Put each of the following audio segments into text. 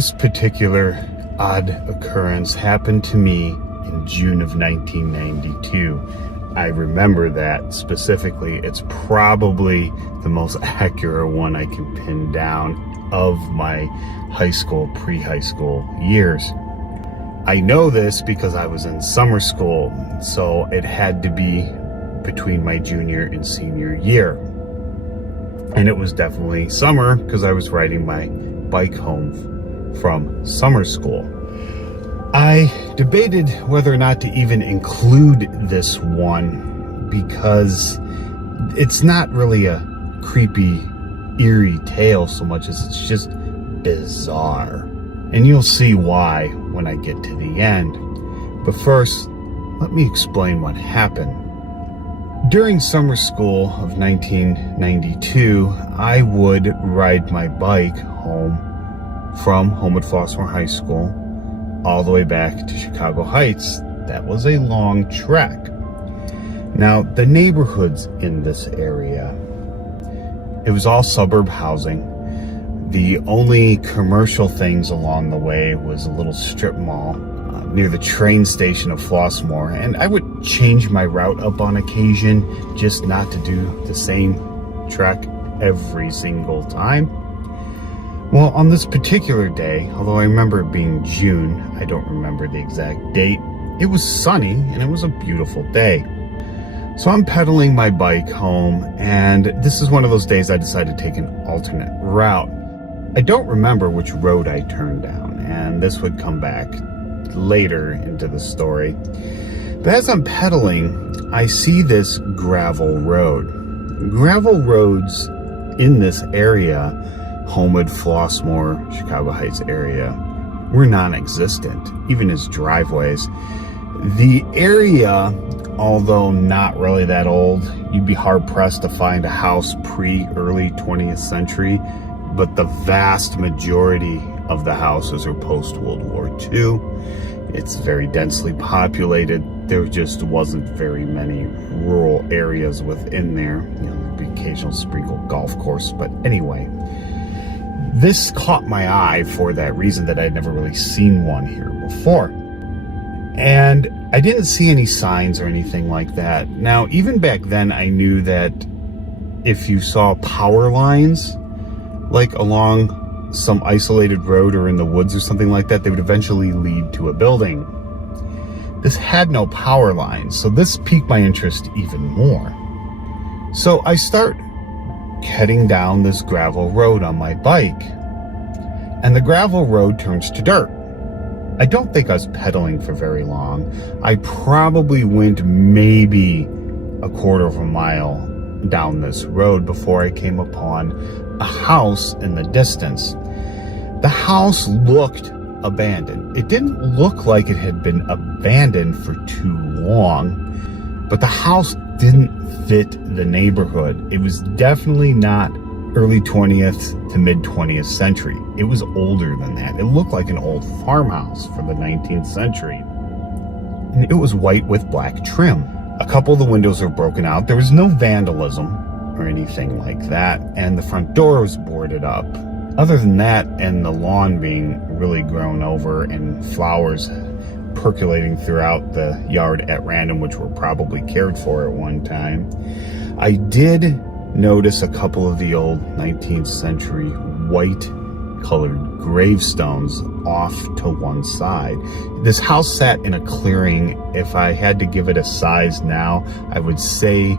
This particular odd occurrence happened to me in June of 1992. I remember that specifically. It's probably the most accurate one I can pin down of my high school, pre-high school years. I know this because I was in summer school, so it had to be between my junior and senior year. And it was definitely summer because I was riding my bike home from summer school. I debated whether or not to even include this one because it's not really a creepy, eerie tale so much as it's just bizarre. And you'll see why when I get to the end. But first, let me explain what happened. During summer school of 1992, I would ride my bike home from Homewood Flossmoor High School all the way back to Chicago Heights. That was a long trek. Now, the neighborhoods in this area, it was all suburb housing. The only commercial things along the way was a little strip mall near the train station of Flossmoor, and I would change my route up on occasion just not to do the same trek every single time. Well, on this particular day, although I remember it being June, I don't remember the exact date, it was sunny and it was a beautiful day. So I'm pedaling my bike home, and this is one of those days I decided to take an alternate route. I don't remember which road I turned down, and this would come back later into the story. But as I'm pedaling, I see this gravel road. Gravel roads in this area, Homewood, Flossmoor, Chicago Heights area, were non-existent, even as driveways. The area, although not really that old, you'd be hard-pressed to find a house pre-early 20th century, but the vast majority of the houses are post-World War II. It's very densely populated. There just wasn't very many rural areas within there. There'd be occasional sprinkled golf course, but anyway. This caught my eye for that reason, that I'd never really seen one here before. And I didn't see any signs or anything like that. Now, even back then, I knew that if you saw power lines, like along some isolated road or in the woods or something like that, they would eventually lead to a building. This had no power lines, so this piqued my interest even more. So I start heading down this gravel road on my bike, and the gravel road turns to dirt. I don't think I was pedaling for very long. I probably went maybe a quarter of a mile down this road before I came upon a house in the distance. The house looked abandoned. It didn't look like it had been abandoned for too long, but the house didn't fit the neighborhood. It was definitely not early 20th to mid 20th century. It was older than that. It looked like an old farmhouse from the 19th century. And it was white with black trim. A couple of the windows were broken out. There was no vandalism or anything like that, and the front door was boarded up. Other than that, and the lawn being really grown over and flowers percolating throughout the yard at random, which were probably cared for at one time, I did notice a couple of the old 19th century white colored gravestones off to one side. This house sat in a clearing. If I had to give it a size now, I would say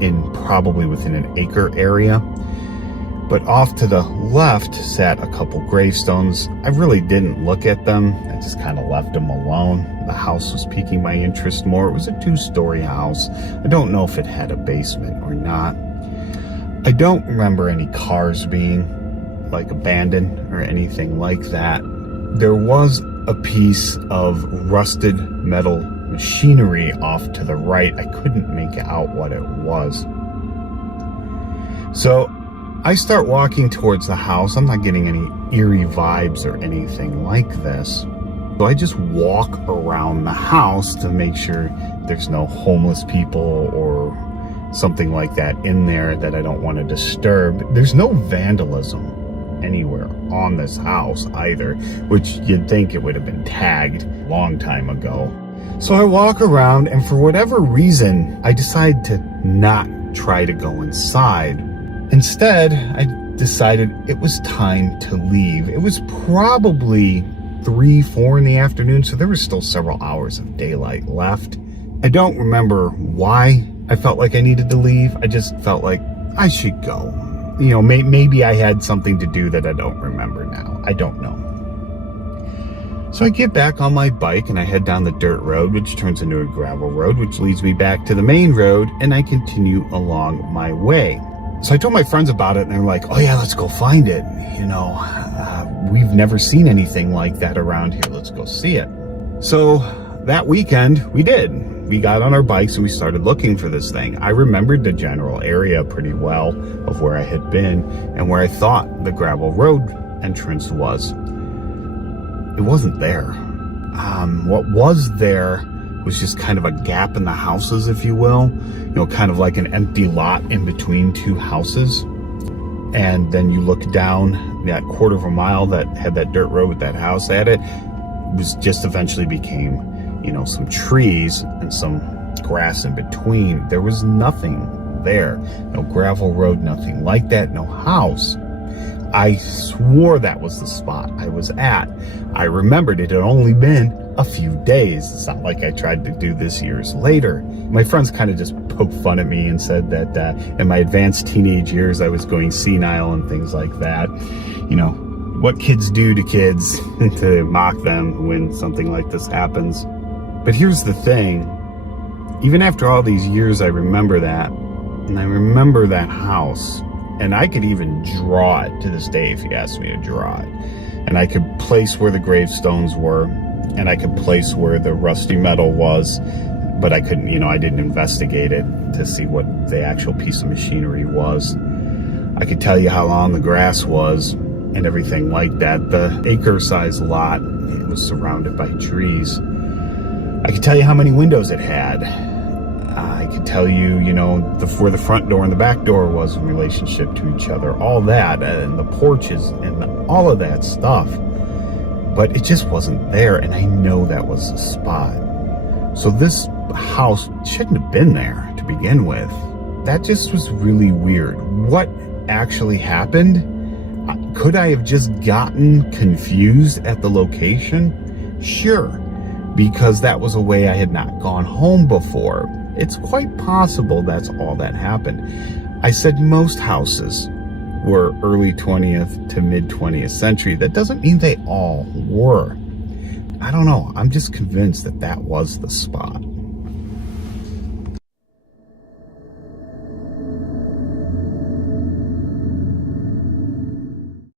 in probably within an acre area. But off to the left sat a couple gravestones. I really didn't look at them. I just kind of left them alone. The house was piquing my interest more. It was a 2-story house. I don't know if it had a basement or not. I don't remember any cars being abandoned or anything like that. There was a piece of rusted metal machinery off to the right. I couldn't make out what it was. So I start walking towards the house. I'm not getting any eerie vibes or anything like this. So I just walk around the house to make sure there's no homeless people or something like that in there that I don't want to disturb. There's no vandalism anywhere on this house either, which you'd think it would have been tagged a long time ago. So I walk around, and for whatever reason, I decide to not try to go inside. Instead, I decided it was time to leave. It was probably 3, 4 in the afternoon, so there was still several hours of daylight left. I don't remember why I felt like I needed to leave. I just felt like I should go. You know, maybe I had something to do that I don't remember now. I don't know. So I get back on my bike and I head down the dirt road, which turns into a gravel road, which leads me back to the main road, and I continue along my way. So I told my friends about it, and they're like, oh yeah, let's go find it. You know, we've never seen anything like that around here. Let's go see it. So that weekend, we did. We got on our bikes and we started looking for this thing. I remembered the general area pretty well of where I had been and where I thought the gravel road entrance was. It wasn't there. What was there was just kind of a gap in the houses, if you will. You know, kind of like an empty lot in between two houses. And then you look down that quarter of a mile that had that dirt road with that house at it, was just eventually became, you know, some trees and some grass in between. There was nothing there. No gravel road, nothing like that, no house. I swore that was the spot I was at. I remembered it had only been a few days. It's not like I tried to do this years later. My friends kind of just poked fun at me and said that in my advanced teenage years I was going senile and things like that. You know, what kids do to kids to mock them when something like this happens. But here's the thing. Even after all these years, I remember that. And I remember that house. And I could even draw it to this day if you asked me to draw it. And I could place where the gravestones were. And I could place where the rusty metal was. But I couldn't, you know, I didn't investigate it to see what the actual piece of machinery was. I could tell you how long the grass was and everything like that. The acre-sized lot, it was surrounded by trees. I could tell you how many windows it had. I could tell you, you know, where the front door and the back door was in relationship to each other. All that, and the porches, and all of that stuff. But it just wasn't there, and I know that was the spot. So this house shouldn't have been there to begin with. That just was really weird. What actually happened? Could I have just gotten confused at the location? Sure, because that was a way I had not gone home before. It's quite possible that's all that happened. I said most houses were early 20th to mid 20th century. That doesn't mean they all were. I don't know. I'm just convinced that that was the spot.